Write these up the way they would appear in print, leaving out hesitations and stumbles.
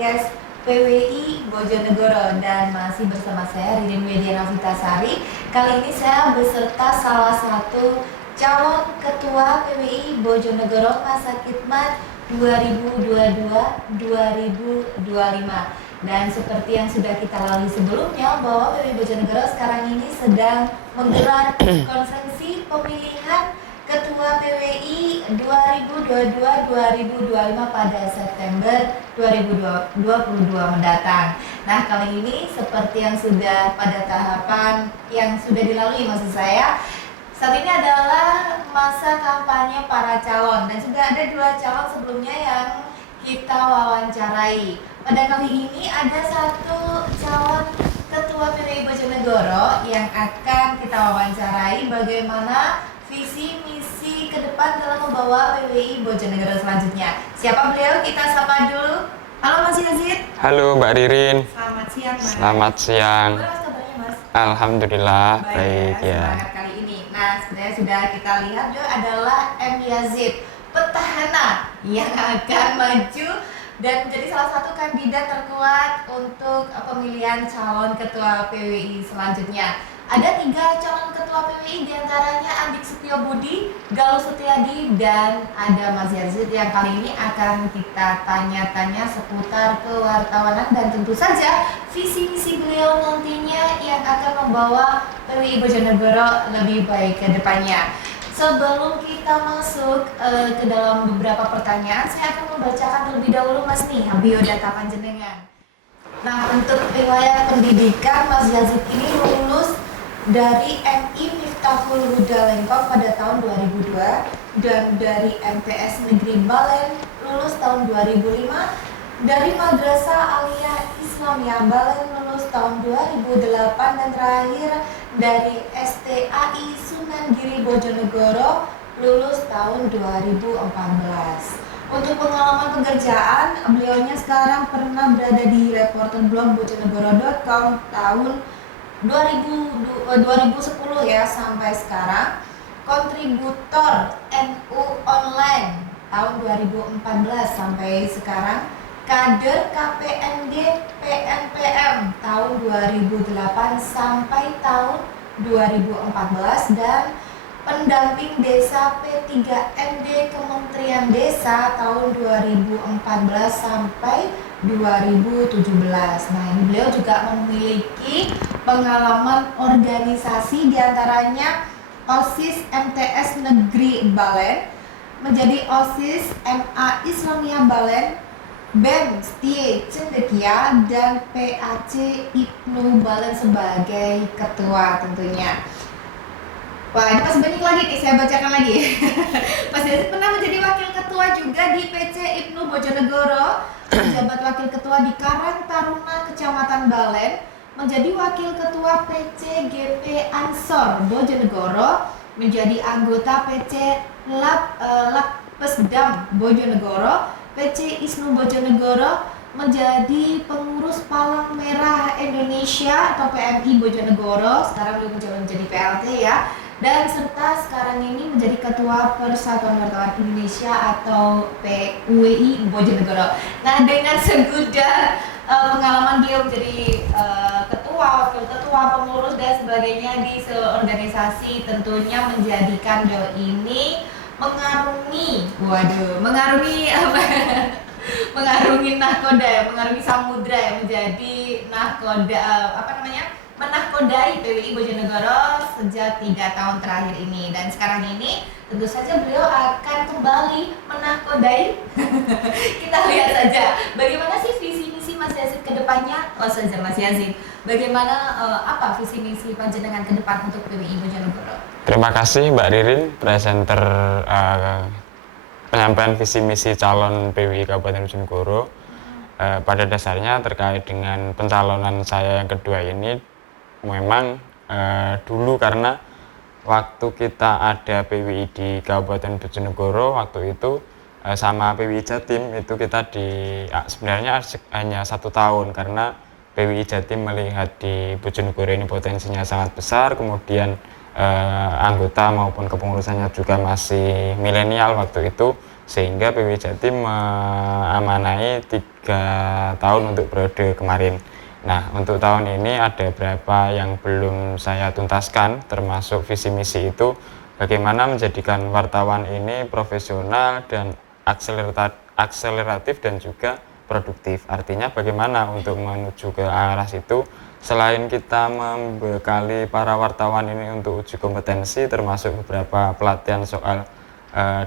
podcast PWI Bojonegoro dan masih bersama saya Ririn Media Novitasari. Kali ini saya beserta salah satu calon ketua PWI Bojonegoro masa khidmat 2022-2025. Dan seperti yang sudah kita lalui sebelumnya bahwa PWI Bojonegoro sekarang ini sedang menggelar konferensi pemilihan Ketua PWI 2022-2025 pada September 2022 mendatang. Nah, kali ini seperti yang sudah pada tahapan yang sudah dilalui maksud saya, saat ini adalah masa kampanye para calon dan sudah ada 2 calon sebelumnya yang kita wawancarai. Pada kali ini ada 1 calon Ketua PWI Bojonegoro yang akan kita wawancarai bagaimana visi misi ke depan dalam membawa PWI Bojonegoro selanjutnya. Siapa beliau? Kita sapa dulu. Halo Mas Yazid. Halo Mbak Ririn. Selamat siang Mas. Selamat siang. Gimana Mas kabarnya Mas? Alhamdulillah baik ya. Semangat kali ini. Nah, sebenarnya sudah kita lihat beliau adalah M. Yazid, petahana yang akan maju dan menjadi salah satu kandidat terkuat untuk pemilihan calon ketua PWI selanjutnya. Ada 3 calon ketua PWI, diantaranya Andik Setiobudi, Galuh Setiadi, dan ada Mas Yazid yang kali ini akan kita tanya-tanya seputar kewartawanan dan tentu saja visi misi beliau nantinya yang akan membawa PWI Bojonegoro lebih baik ke depannya. Sebelum kita masuk ke dalam beberapa pertanyaan, saya akan membacakan terlebih dahulu Mas nih biodata panjenengan. Nah, untuk riwayat pendidikan Mas Yazid ini lulus dari MI Miftahul Huda Lengkong pada tahun 2002 dan dari MTS Negeri Balen lulus tahun 2005, dari Madrasah Aliyah Islamiyah Balen lulus tahun 2008 dan terakhir dari STAI Sunan Giri Bojonegoro lulus tahun 2014. Untuk pengalaman pekerjaan, beliaunya sekarang pernah berada di reporter blog bojonegoro.com tahun 2010 ya sampai sekarang, kontributor NU Online tahun 2014 sampai sekarang, kader KPND PNPM tahun 2008 sampai tahun 2014 dan pendamping desa P3ND Kementerian Desa tahun 2014 sampai 2017. Nah, ini beliau juga memiliki pengalaman organisasi diantaranya OSIS MTS Negeri Balen, menjadi OSIS MA Islamiyah Balen, BEM Setie Cendekia, dan PAC Ibnu Balen sebagai ketua tentunya. Wah, ini masih banyak lagi nih, saya bacakan lagi. Mas Yazid pernah menjadi wakil ketua juga di PC Ibnu Bojonegoro, menjabat wakil ketua di Karang Taruna Kecamatan Balen, menjadi wakil ketua PC GP Ansor Bojonegoro, menjadi anggota PC Lapesdam Bojonegoro, PC Isnu Bojonegoro, menjadi pengurus Palang Merah Indonesia atau PMI Bojonegoro, sekarang beliau menjadi PLT ya, dan serta sekarang ini menjadi Ketua Persatuan Wartawan Indonesia atau PWI Bojonegoro. Nah, dengan segudang pengalaman beliau menjadi ketua, wakil ketua, pengurus dan sebagainya di seluruh organisasi, tentunya menjadikan beliau ini mengarungi apa? Mengarungi nahkoda, mengarungi samudra, menjadi nahkoda menahkodai PWI Bojonegoro sejak 3 tahun terakhir ini, dan sekarang ini tentu saja beliau akan kembali menahkodai. Kita lihat saja bagaimana sih visi misi Mas Yazid ke depannya. Saja Mas Yazid, bagaimana apa visi misi panjenengan ke depan untuk PWI Bojonegoro? Terima kasih Mbak Ririn, presenter penyampaian visi misi calon PWI Kabupaten Bojonegoro. Pada dasarnya terkait dengan pencalonan saya yang kedua ini, memang dulu karena waktu kita ada PWI di Kabupaten Bojonegoro waktu itu sama PWI Jatim itu kita sebenarnya hanya 1 tahun karena PWI Jatim melihat di Bojonegoro ini potensinya sangat besar, kemudian anggota maupun kepengurusannya juga masih milenial waktu itu, sehingga PWI Jatim mengamanai 3 tahun untuk periode kemarin. Nah, untuk tahun ini ada beberapa yang belum saya tuntaskan, termasuk visi misi itu bagaimana menjadikan wartawan ini profesional dan akseleratif dan juga produktif. Artinya bagaimana untuk menuju ke arah situ, selain kita membekali para wartawan ini untuk uji kompetensi, termasuk beberapa pelatihan soal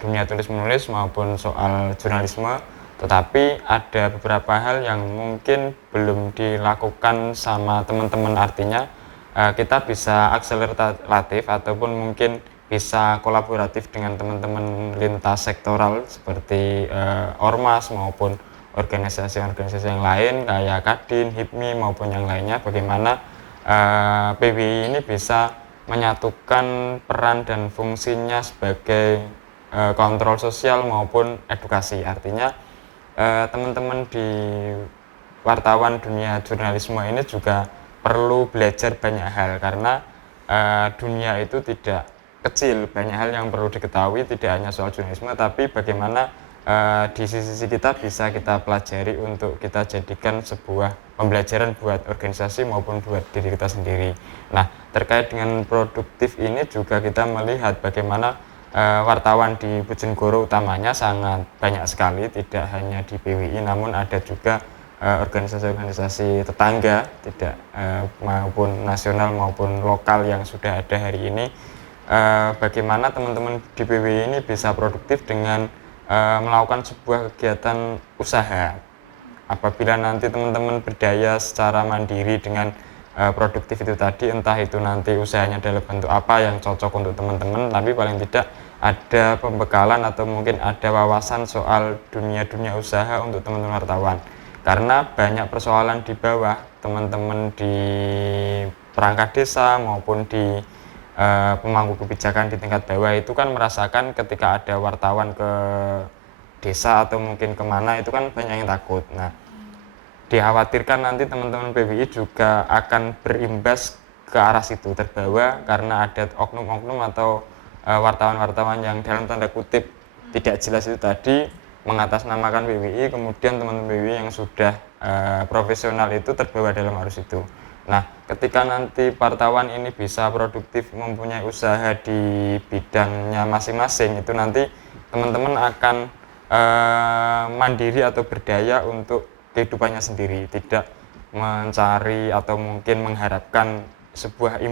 dunia tulis menulis maupun soal jurnalisme, tetapi ada beberapa hal yang mungkin belum dilakukan sama teman-teman. Artinya kita bisa akseleratif ataupun mungkin bisa kolaboratif dengan teman-teman lintas sektoral seperti ormas maupun organisasi-organisasi yang lain kayak Kadin, HIPMI maupun yang lainnya, bagaimana PBI ini bisa menyatukan peran dan fungsinya sebagai kontrol sosial maupun edukasi. Artinya teman-teman di wartawan dunia jurnalisme ini juga perlu belajar banyak hal, karena dunia itu tidak kecil, banyak hal yang perlu diketahui, tidak hanya soal jurnalisme, tapi bagaimana di sisi kita bisa kita pelajari untuk kita jadikan sebuah pembelajaran buat organisasi maupun buat diri kita sendiri. Nah, terkait dengan produktif ini juga kita melihat bagaimana wartawan di Bojonegoro utamanya sangat banyak sekali, tidak hanya di PWI namun ada juga organisasi-organisasi tetangga, tidak maupun nasional maupun lokal yang sudah ada hari ini. Bagaimana teman-teman di PWI ini bisa produktif dengan melakukan sebuah kegiatan usaha. Apabila nanti teman-teman berdaya secara mandiri dengan produktif itu tadi, entah itu nanti usahanya dalam bentuk apa yang cocok untuk teman-teman, tapi paling tidak ada pembekalan atau mungkin ada wawasan soal dunia-dunia usaha untuk teman-teman wartawan. Karena banyak persoalan di bawah, teman-teman di perangkat desa maupun di pemangku kebijakan di tingkat bawah itu kan merasakan ketika ada wartawan ke desa atau mungkin kemana itu kan banyak yang takut. Nah, dikhawatirkan nanti teman-teman PBI juga akan berimbas ke arah situ, terbawa karena ada oknum-oknum atau wartawan-wartawan yang dalam tanda kutip tidak jelas itu tadi mengatasnamakan PBI, kemudian teman-teman PBI yang sudah profesional itu terbawa dalam arus itu. Nah, ketika nanti wartawan ini bisa produktif mempunyai usaha di bidangnya masing-masing, itu nanti teman-teman akan mandiri atau berdaya untuk kehidupannya sendiri, tidak mencari atau mungkin mengharapkan sebuah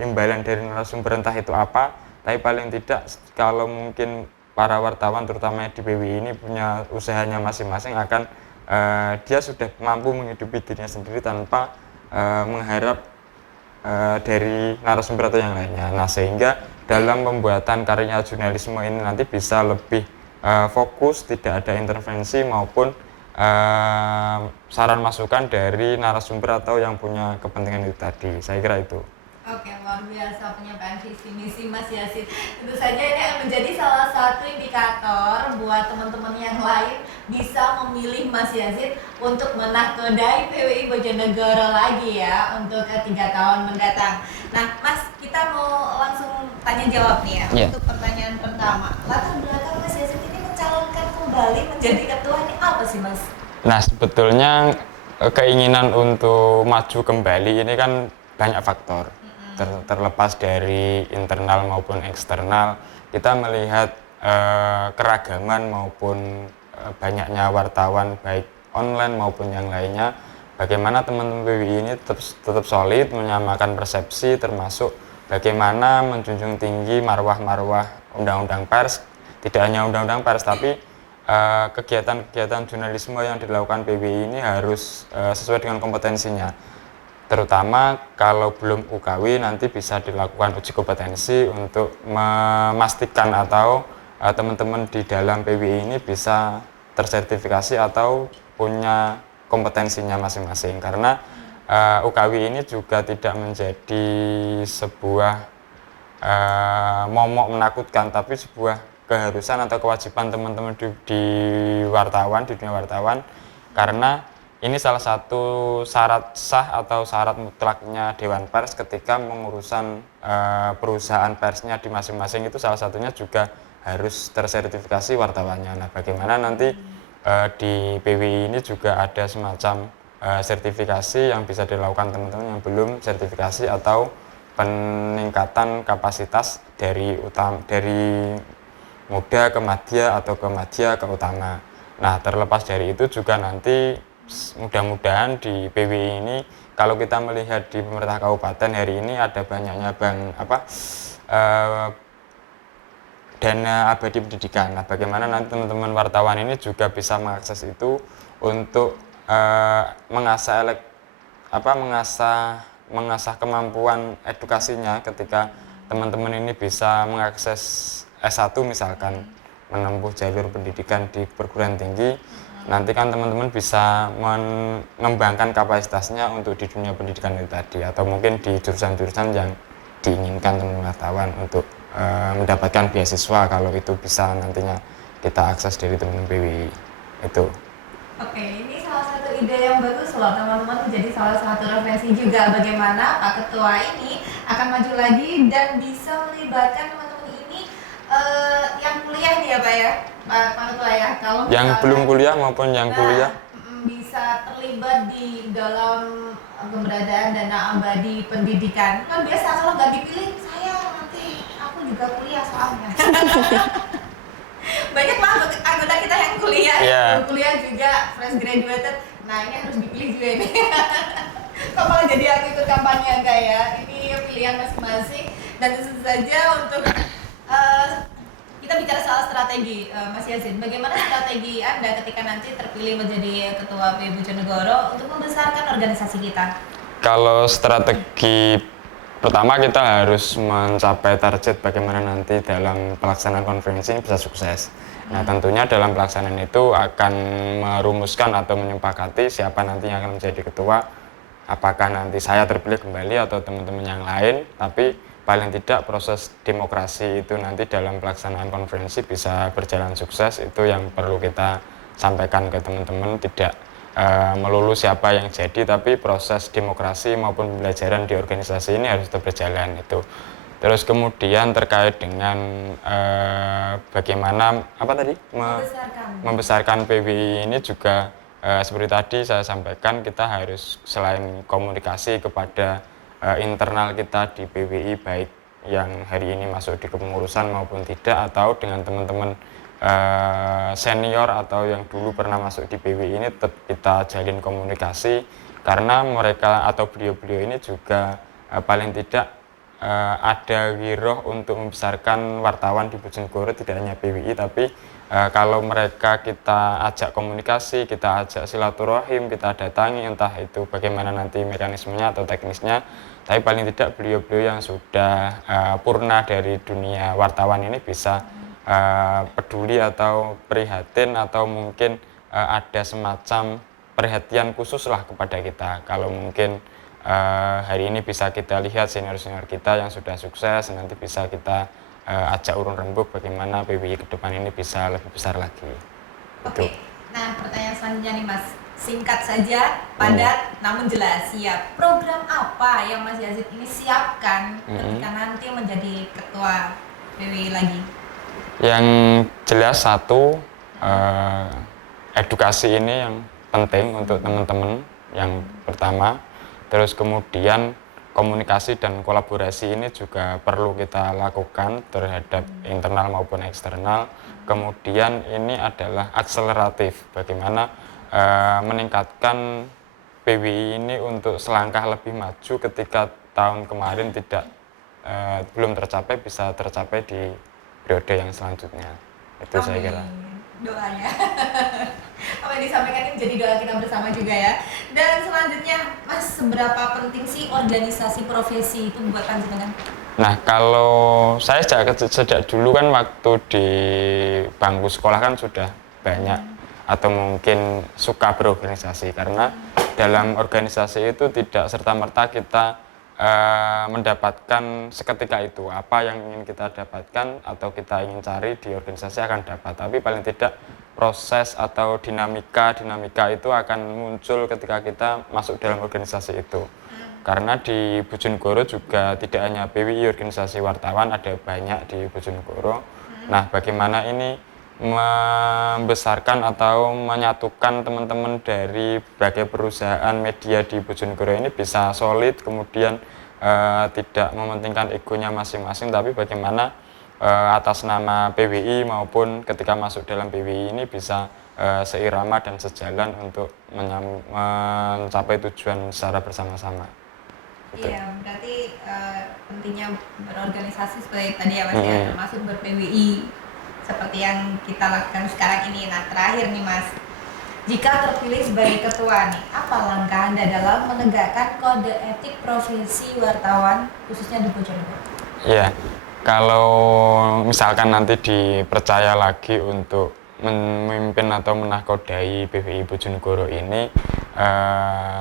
imbalan dari narasumber entah itu apa, tapi paling tidak kalau mungkin para wartawan terutama di PWI ini punya usahanya masing-masing, akan dia sudah mampu menghidupi dirinya sendiri tanpa mengharap dari narasumber atau yang lainnya. Nah, sehingga dalam pembuatan karya jurnalisme ini nanti bisa lebih fokus, tidak ada intervensi maupun saran masukan dari narasumber atau yang punya kepentingan itu tadi. Saya kira itu. Oke, luar biasa penyampaian visi misi Mas Yazid. Tentu saja ini akan menjadi salah satu indikator buat teman-teman yang lain bisa memilih Mas Yazid untuk menahkodai PWI Bojonegoro lagi ya untuk 3 tahun mendatang. Nah, Mas, kita mau langsung tanya jawab nih ya. Yeah. Untuk pertanyaan pertama, latar belakang Mas Yazid ini mencalonkan kembali menjadi ketua ini apa sih, Mas? Nah, sebetulnya keinginan untuk maju kembali ini kan banyak faktor. Terlepas dari internal maupun eksternal, kita melihat keragaman maupun banyaknya wartawan baik online maupun yang lainnya, bagaimana teman-teman PWI ini tetap solid menyamakan persepsi, termasuk bagaimana menjunjung tinggi marwah-marwah undang-undang pers, tidak hanya undang-undang pers tapi kegiatan-kegiatan jurnalisme yang dilakukan PWI ini harus sesuai dengan kompetensinya. Terutama kalau belum UKW nanti bisa dilakukan uji kompetensi untuk memastikan atau teman-teman di dalam PWI ini bisa tersertifikasi atau punya kompetensinya masing-masing. Karena UKW ini juga tidak menjadi sebuah momok menakutkan, tapi sebuah keharusan atau kewajiban teman-teman di wartawan, di dunia wartawan, karena ini salah satu syarat sah atau syarat mutlaknya Dewan Pers ketika mengurusan perusahaan persnya di masing-masing, itu salah satunya juga harus tersertifikasi wartawannya. Nah, bagaimana nanti di PWI ini juga ada semacam sertifikasi yang bisa dilakukan teman-teman yang belum sertifikasi atau peningkatan kapasitas dari muda ke madya atau ke madya ke utama. Nah, terlepas dari itu juga nanti mudah-mudahan di PWI ini kalau kita melihat di pemerintah kabupaten hari ini ada banyaknya dana abadi pendidikan. Nah, bagaimana nanti teman-teman wartawan ini juga bisa mengakses itu untuk mengasah kemampuan edukasinya ketika teman-teman ini bisa mengakses S1 misalkan menempuh jalur pendidikan di perguruan tinggi. Nanti kan teman-teman bisa mengembangkan kapasitasnya untuk di dunia pendidikan itu tadi, atau mungkin di jurusan-jurusan yang diinginkan teman wartawan untuk mendapatkan beasiswa kalau itu bisa nantinya kita akses dari teman-teman PWI itu. Oke, ini salah satu ide yang bagus loh teman-teman, menjadi salah satu referensi juga bagaimana Pak Ketua ini akan maju lagi dan bisa melibatkan teman-teman ini yang kuliah nih ya Pak ya, Pak Ketua ya. Kalau yang belum kuliah maupun yang kuliah bisa terlibat di dalam keberadaan dana abadi pendidikan. Kan biasa kalau nggak dipilih saya nanti aku juga kuliah soalnya. Banyak banget anggota kita yang kuliah, kuliah juga fresh graduated. Nah ini harus dipilih juga ini. Kok malah jadi aku ikut kampanye enggak ya? Ini pilihan masing-masing dan tentu saja untuk kita bicara soal strategi, Mas Yazid. Bagaimana strategi Anda ketika nanti terpilih menjadi Ketua PWI Bojonegoro untuk membesarkan organisasi kita? Kalau strategi pertama kita harus mencapai target bagaimana nanti dalam pelaksanaan konferensi ini bisa sukses. Nah, tentunya dalam pelaksanaan itu akan merumuskan atau menyepakati siapa nanti yang akan menjadi ketua. Apakah nanti saya terpilih kembali atau teman-teman yang lain, tapi paling tidak proses demokrasi itu nanti dalam pelaksanaan konferensi bisa berjalan sukses. Itu yang perlu kita sampaikan ke teman-teman, tidak melulu siapa yang jadi, tapi proses demokrasi maupun pembelajaran di organisasi ini harus tetap berjalan itu. Terus kemudian terkait dengan bagaimana membesarkan PWI ini juga seperti tadi saya sampaikan, kita harus selain komunikasi kepada internal kita di PWI, baik yang hari ini masuk di kepengurusan maupun tidak, atau dengan teman-teman senior atau yang dulu pernah masuk di PWI ini, tetap kita jalin komunikasi karena mereka atau beliau-beliau ini juga paling tidak ada giroh untuk membesarkan wartawan di Bojonegoro, tidak hanya PWI tapi kalau mereka kita ajak komunikasi, kita ajak silaturahim, kita datangi, entah itu bagaimana nanti mekanismenya atau teknisnya, tapi paling tidak beliau-beliau yang sudah purna dari dunia wartawan ini bisa peduli atau prihatin atau mungkin ada semacam perhatian khusus lah kepada kita. Kalau mungkin hari ini bisa kita lihat senior-senior kita yang sudah sukses, nanti bisa kita ajak urun rembuk bagaimana PWI ke depan ini bisa lebih besar lagi. Oke. Nah, pertanyaan selanjutnya nih Mas, singkat saja, padat namun jelas. Siap. Program apa yang Mas Yazid ini siapkan ketika nanti menjadi ketua PWI lagi? Yang jelas satu, edukasi ini yang penting untuk teman-teman yang pertama. Terus kemudian komunikasi dan kolaborasi ini juga perlu kita lakukan terhadap internal maupun eksternal. Kemudian ini adalah akseleratif, bagaimana meningkatkan PWI ini untuk selangkah lebih maju ketika tahun kemarin belum tercapai, bisa tercapai di periode yang selanjutnya. Itu saya kira. Doanya. Apa yang disampaikan ini menjadi doa kita bersama juga ya. Dan selanjutnya, Mas, seberapa penting sih organisasi profesi itu buat panjenengan? Nah, kalau saya sejak dulu kan waktu di bangku sekolah kan sudah banyak atau mungkin suka berorganisasi, karena dalam organisasi itu tidak serta-merta kita mendapatkan seketika itu apa yang ingin kita dapatkan atau kita ingin cari di organisasi akan dapat, tapi paling tidak proses atau dinamika itu akan muncul ketika kita masuk dalam organisasi itu. Karena di Bojonegoro juga tidak hanya PWI organisasi wartawan, ada banyak di Bojonegoro. Nah, bagaimana ini membesarkan atau menyatukan teman-teman dari berbagai perusahaan media di Bojonegoro ini bisa solid, kemudian tidak mementingkan egonya masing-masing, tapi bagaimana atas nama PWI maupun ketika masuk dalam PWI ini bisa seirama dan sejalan untuk mencapai tujuan secara bersama-sama. Iya, berarti pentingnya berorganisasi seperti tadi ya Mas ya, termasuk ber-PWI seperti yang kita lakukan sekarang ini. Nah, terakhir nih Mas, jika terpilih sebagai ketua nih, apa langkah Anda dalam menegakkan kode etik profesi wartawan khususnya di Bojonegoro? Iya, kalau misalkan nanti dipercaya lagi untuk memimpin atau menahkodai PWI Bojonegoro ini,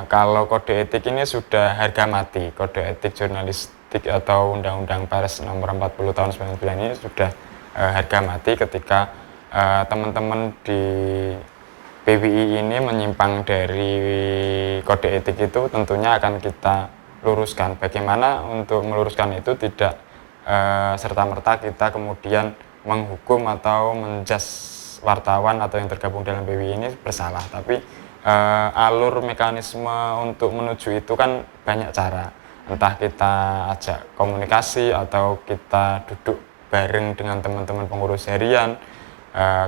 kalau kode etik ini sudah harga mati. Kode etik jurnalistik atau Undang-Undang Pers nomor 40 tahun 99 ini sudah harga mati ketika teman-teman di PWI ini menyimpang dari kode etik itu, tentunya akan kita luruskan. Bagaimana untuk meluruskan itu tidak serta-merta kita kemudian menghukum atau menjas wartawan atau yang tergabung dalam PWI ini bersalah, tapi alur mekanisme untuk menuju itu kan banyak cara. Entah kita ajak komunikasi atau kita duduk bareng dengan teman-teman pengurus harian,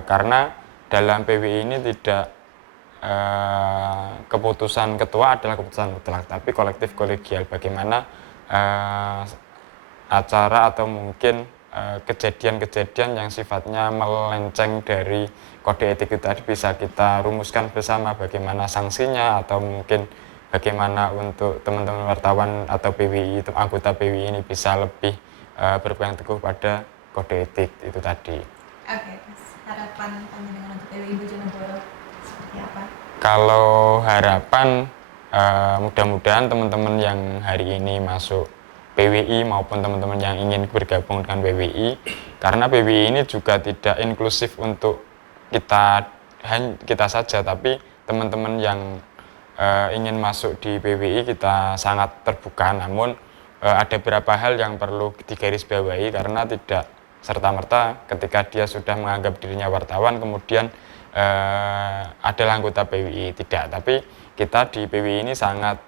karena dalam PWI ini tidak keputusan ketua adalah keputusan mutlak, tapi kolektif kolegial. Bagaimana acara atau mungkin kejadian-kejadian yang sifatnya melenceng dari kode etik itu tadi bisa kita rumuskan bersama, bagaimana sanksinya, atau mungkin bagaimana untuk teman-teman wartawan atau PWI, anggota PWI ini bisa lebih berpegang teguh pada kode etik itu tadi. Oke, Mas, harapan panjenengan untuk PWI Bojonegoro seperti apa? Kalau harapan, mudah-mudahan teman-teman yang hari ini masuk PWI maupun teman-teman yang ingin bergabung dengan PWI, karena PWI ini juga tidak inklusif untuk kita saja, tapi teman-teman yang ingin masuk di PWI kita sangat terbuka. Namun ada beberapa hal yang perlu digarisbawahi, karena tidak serta-merta ketika dia sudah menganggap dirinya wartawan kemudian adalah anggota PWI, tidak. Tapi kita di PWI ini sangat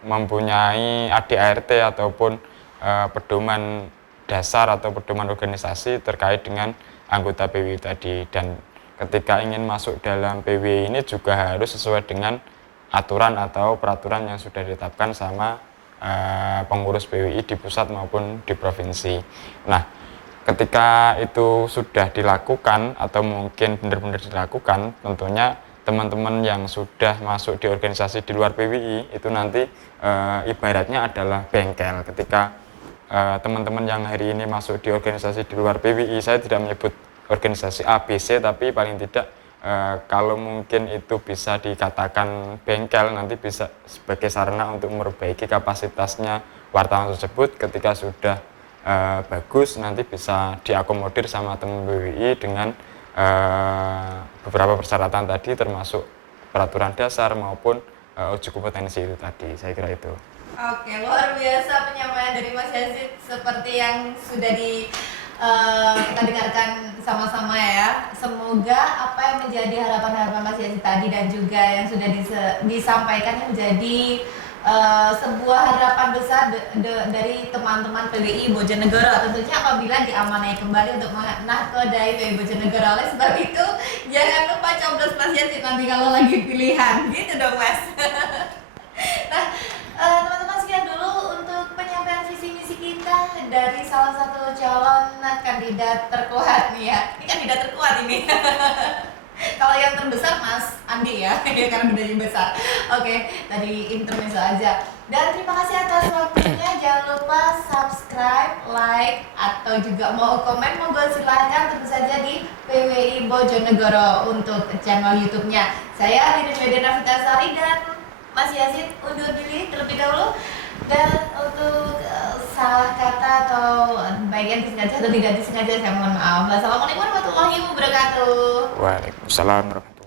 mempunyai ADART ataupun pedoman dasar atau pedoman organisasi terkait dengan anggota PWI tadi, dan ketika ingin masuk dalam PWI ini juga harus sesuai dengan aturan atau peraturan yang sudah ditetapkan sama pengurus PWI di pusat maupun di provinsi. Nah, ketika itu sudah dilakukan atau mungkin benar-benar dilakukan, tentunya teman-teman yang sudah masuk di organisasi di luar PWI itu nanti ibaratnya adalah bengkel. Ketika teman-teman yang hari ini masuk di organisasi di luar PWI, saya tidak menyebut organisasi ABC, tapi paling tidak kalau mungkin itu bisa dikatakan bengkel, nanti bisa sebagai sarana untuk memperbaiki kapasitasnya wartawan tersebut. Ketika sudah bagus, nanti bisa diakomodir sama teman PWI dengan beberapa persyaratan tadi, termasuk peraturan dasar maupun uji kompetensi itu tadi. Saya kira itu. Oke, luar biasa penyampaian dari Mas Yazid, seperti yang sudah kita dengarkan sama-sama ya. Semoga apa yang menjadi harapan-harapan Mas Yazid tadi dan juga yang sudah disampaikan menjadi sebuah harapan besar dari teman-teman PWI Bojonegoro, tentunya apabila diamanai kembali untuk menahkodai PWI Bojonegoro. Oleh sebab itu jangan lupa coblos Mas Yazid nanti kalau lagi pilihan, gitu dong Mas. Nah, teman-teman, sekian dulu untuk penyampaian visi misi kita dari salah satu calon kandidat terkuat nih ya. Ini kandidat terkuat ini. Kalau yang terbesar Mas Andi ya, karena bedanya besar. Oke, tadi intermezzo aja. Dan terima kasih atas waktunya. Jangan lupa subscribe, like, atau juga mau komen, monggo silahkan, tentu saja di PWI Bojonegoro untuk channel YouTube-nya. Saya Ririn Medena Vitasari dan Mas Yazid undur diri terlebih dahulu. Dan untuk salah kata atau bagian disengaja atau tidak disengaja, saya mohon maaf. Wassalamualaikum warahmatullahi wabarakatuh. Waalaikumsalam warahmatullahi wabarakatuh.